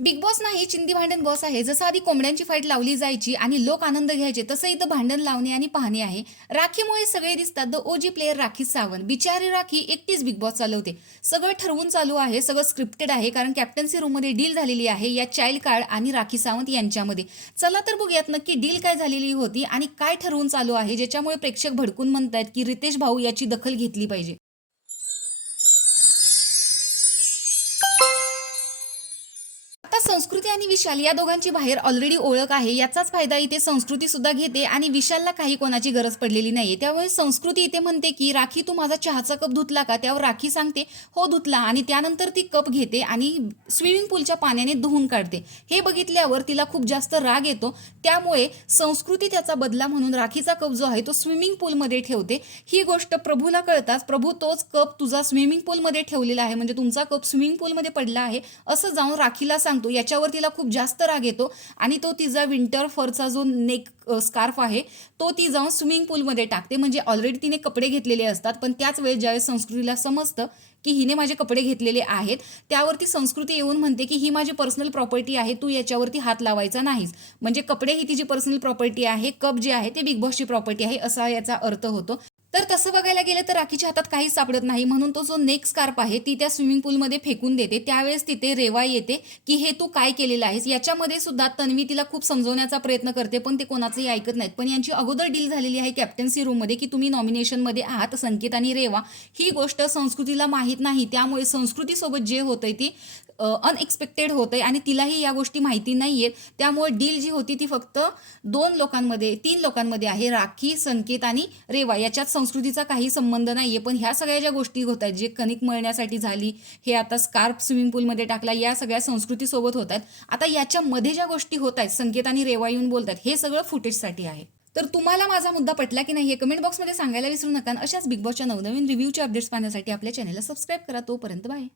Big boss नाही, चिंदी भांडण boss आहे. जसं आधी कोंबड्यांची फाईट लावली जायची आणि लोक आनंद घ्यायचे, तसं इथं भांडण लावणे आणि पाहणे आहे. राखीमुळे सगळे दिसतात. The OG player Rakhi Sawant. बिचारी राखी एकटीच बिग बॉस चालवते. सगळं ठरवून चालू आहे, सगळं स्क्रिप्टेड आहे, कारण कॅप्टन्सी रूममध्ये डील झालेली आहे या चाइल्ड कार्ड आणि राखी सावंत यांच्यामध्ये. चला तर बघूयात नक्की डील काय झालेली होती आणि काय ठरवून चालू आहे, ज्याच्यामुळे प्रेक्षक भडकून म्हणतायत की रितेश भाऊ याची दखल घेतली पाहिजे. आता संस्कृती आणि विशाल या दोघांची बाहेर ऑलरेडी ओळख आहे. याचाच फायदा इथे संस्कृती सुद्धा घेते आणि विशालला काही कोणाची गरज पडलेली नाहीये. त्यामुळे संस्कृती इथे म्हणते की राखी, तू माझा चहाचा कप धुतला का? त्यावर राखी सांगते हो धुतला, आणि त्यानंतर ती कप घेते आणि स्विमिंग पूलच्या पाण्याने धुवून काढते. हे बघितल्यावर तिला खूप जास्त राग येतो. त्यामुळे संस्कृती त्याचा बदला म्हणून राखीचा कप जो आहे तो स्विमिंग पूलमध्ये ठेवते. ही गोष्ट प्रभूला कळताच प्रभू तोच कप तुझा स्विमिंग पूलमध्ये ठेवलेला आहे, म्हणजे तुमचा कप स्विमिंग पूलमध्ये पडला आहे असं जाऊन राखीला सांगतो. याच्यावर तिला खूप जास्त राग येतो आणि तो तिचा विंटर फरचा जो नेक स्कार्फ आहे तो ती जाऊन स्विमिंग पूलमध्ये टाकते. म्हणजे ऑलरेडी तिने कपडे घेतलेले असतात, पण त्याच वेळेस ज्यावेळेस संस्कृतीला समजतं की हिने माझे कपडे घेतलेले आहेत, त्यावरती संस्कृती येऊन म्हणते की ही माझी पर्सनल प्रॉपर्टी आहे, तू याच्यावरती हात लावायचा नाहीस. म्हणजे कपडे ही तिची पर्सनल प्रॉपर्टी आहे, कप जे आहे ते बिग बॉसची प्रॉपर्टी आहे असा याचा अर्थ होतो. तर तसं बघायला गेलं तर राखीच्या हातात काहीच सापडत नाही, म्हणून तो जो नेक स्कार्फ आहे ती त्या स्विमिंग पूलमध्ये फेकून देते. त्यावेळेस तिथे रेवा येते की हे तू काय केलेलं आहेस. याच्यामध्ये सुद्धा तन्वी तिला खूप समजवण्याचा प्रयत्न करते, पण ते कोणाचंही ऐकत नाहीत. पण यांची अगोदर डील झालेली आहे कॅप्टन्सी रूममध्ये की तुम्ही नॉमिनेशनमध्ये आहात, संकेत आणि रेवा. ही गोष्ट संस्कृतीला माहीत नाही, त्यामुळे संस्कृतीसोबत जे होतंय ती अनएक्सपेक्टेड होतंय आणि तिलाही या गोष्टी माहिती नाहीयेत. त्यामुळे डील जी होती ती फक्त तीन लोकांमध्ये आहे, राखी, संकेत आणि रेवा. याच्यात संस्कृतीचा काही संबंध नाहीये. पण ह्या सगळ्या ज्या गोष्टी होत आहेत, जे कणिक मळण्यासाठी झाली, हे आता स्कार्फ स्विमिंग पूलमध्ये टाकला, या सगळ्या संस्कृतीसोबत होत आहेत. आता याच्यामध्ये ज्या गोष्टी होत आहेत, संकेत आणि रेवा येऊन बोलतात, हे सगळं फुटेजसाठी आहे. तर तुम्हाला माझा मुद्दा पटला की नाही हे कमेंट बॉक्समध्ये सांगायला विसरू नका. अशाच बिग बॉसच्या नवनवीन रिव्ह्यूच्या अपडेट्स पाहण्यासाठी आपल्या चॅनलला सबस्क्राईब करा. तोपर्यंत बाय.